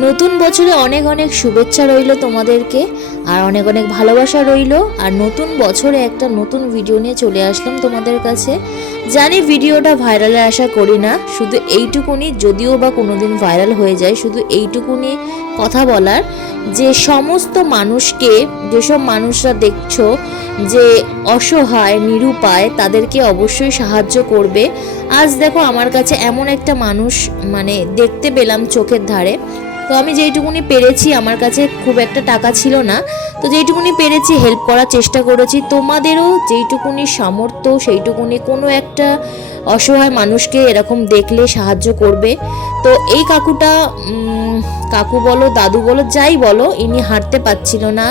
নতুন বছরে অনেক অনেক শুভেচ্ছা রইল তোমাদেরকে, আর অনেক অনেক ভালোবাসা রইল। আর নতুন বছরে একটা নতুন ভিডিও নিয়ে চলে আসলাম তোমাদের কাছে। জানি ভিডিওটা ভাইরালের আশা করি না, শুধু এইটুকুনি, যদিও বা কোনোদিন ভাইরাল হয়ে যায়, শুধু এইটুকুনি কথা বলার যে সমস্ত মানুষকে, যেসব মানুষরা দেখছো যে অসহায় নিরুপায়, তাদেরকে অবশ্যই সাহায্য করবে। আজ দেখো আমার কাছে এমন একটা মানুষ মানে দেখতে পেলাম চোখের ধারে। তো আমি যেইটুকুনি পেরেছি, আমার কাছে খুব একটা টাকা ছিল না, তো যেইটুকুনি পেরেছি হেল্প করার চেষ্টা করেছি। তোমাদেরও যেইটুকুনি সামর্থ্য সেইটুকুনি কোনো একটা অসহায় মানুষকে এরকম দেখলে সাহায্য করবে। তো এই কাকুটা, কাকু বলো দাদু বলো যাই বলো, ইনি হাঁটতে পারছিল না,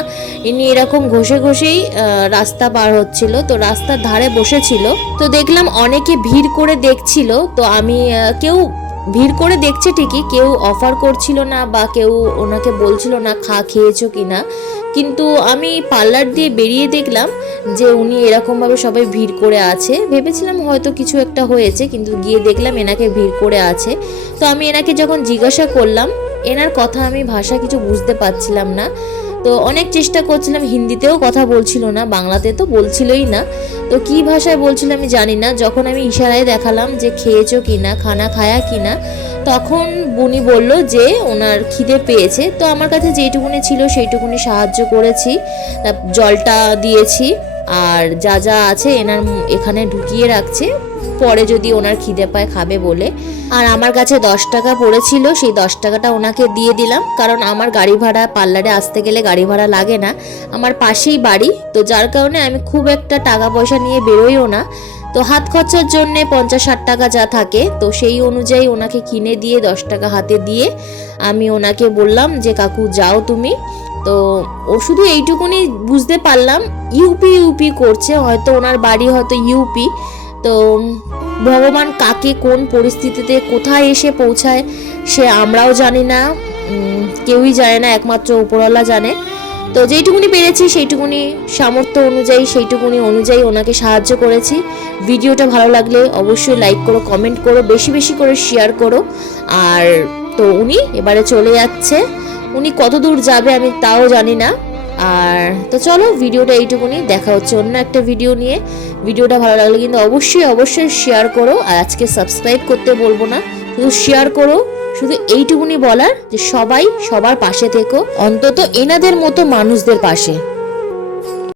ইনি এরকম ঘষে ঘষেই রাস্তা পার হচ্ছিল। তো রাস্তার ধারে বসেছিল, তো দেখলাম অনেকে ভিড় করে দেখছিল। তো আমি কেউ ভিড় করে দেখছে ঠিকই, কেউ অফার করছিল না বা কেউ ওনাকে বলছিল না খেয়েছো কি না। কিন্তু আমি পার্লার দিয়ে বেরিয়ে দেখলাম যে উনি এরকমভাবে সবাই ভিড় করে আছে। ভেবেছিলাম হয়তো কিছু একটা হয়েছে, কিন্তু গিয়ে দেখলাম এনাকে ভিড় করে আছে। তো আমি এনাকে যখন জিজ্ঞাসা করলাম, এনার কথা আমি ভাষা কিছু বুঝতে পারছিলাম না। তো অনেক চেষ্টা করছিলাম, হিন্দিতেও কথা বলছিল না, বাংলাতে তো বলছিলই না, তো কি ভাষায় বলছিল আমি জানি না। যখন আমি ইশারায় দেখালাম যে খেয়েছো কিনা, খানা খায়া কিনা, তখন উনি বলল যে ওনার খিদে পেয়েছে। তো আমার কাছে যেইটুকুনি ছিল সেইটুকুনি সাহায্য করেছি, জলটা দিয়েছি, আর যা যা আছে এনার এখানে ঢুকিয়ে রাখছে, পরে যদি ওনার খিদে পায় খাবে বলে। আর আমার কাছে 10 টাকা পড়েছিল, সেই 10 টাকাটা ওনাকে দিয়ে দিলাম, কারণ আমার গাড়ি ভাড়া, পার্লারে আসতে গেলে গাড়ি ভাড়া লাগে না, আমার পাশেই বাড়ি, তো যার কারণে আমি খুব একটা টাকা পয়সা নিয়ে বেরোইও না। তো হাত খরচার জন্য 50-60 টাকা যা থাকে, তো সেই অনুযায়ী ওনাকে কিনে দিয়ে 10 টাকা হাতে দিয়ে আমি ওনাকে বললাম যে কাকু যাও তুমি। তো ও শুধু এইটুকুনি বুঝতে পারলাম ইউপি ইউপি করছে, হয়তো ওনার বাড়ি হয়তো ইউপি। তো ভগবান কাকে কোন পরিস্থিতিতে কোথায় এসে পৌঁছায় সে আমরাও জানি না, কেউই জানে না, একমাত্র উপরওয়ালা জানে। তো যেইটুকুনি পেরেছি সেইটুকুনি সামর্থ্য অনুযায়ী, সেইটুকুনি অনুযায়ী ওনাকে সাহায্য করেছি। ভিডিওটা ভালো লাগলে অবশ্যই লাইক করো, কমেন্ট করো, বেশি বেশি করে শেয়ার করো। আর তো উনি এবারে চলে যাচ্ছে, উনি কত দূর যাবে আমি তাও জানি না। আর তো চলো, ভিডিওটা এইটুকুনি, দেখা হচ্ছে অন্য একটা ভিডিও নিয়ে। ভিডিওটা ভালো লাগলে কিন্তু অবশ্যই অবশ্যই শেয়ার করো, আর আজকে সাবস্ক্রাইব করতে বলবো না, শুধু শেয়ার করো। শুধু এইটুকুনি বলার যে সবাই সবার পাশে থেকো, অন্তত এনাদের মতো মানুষদের পাশে।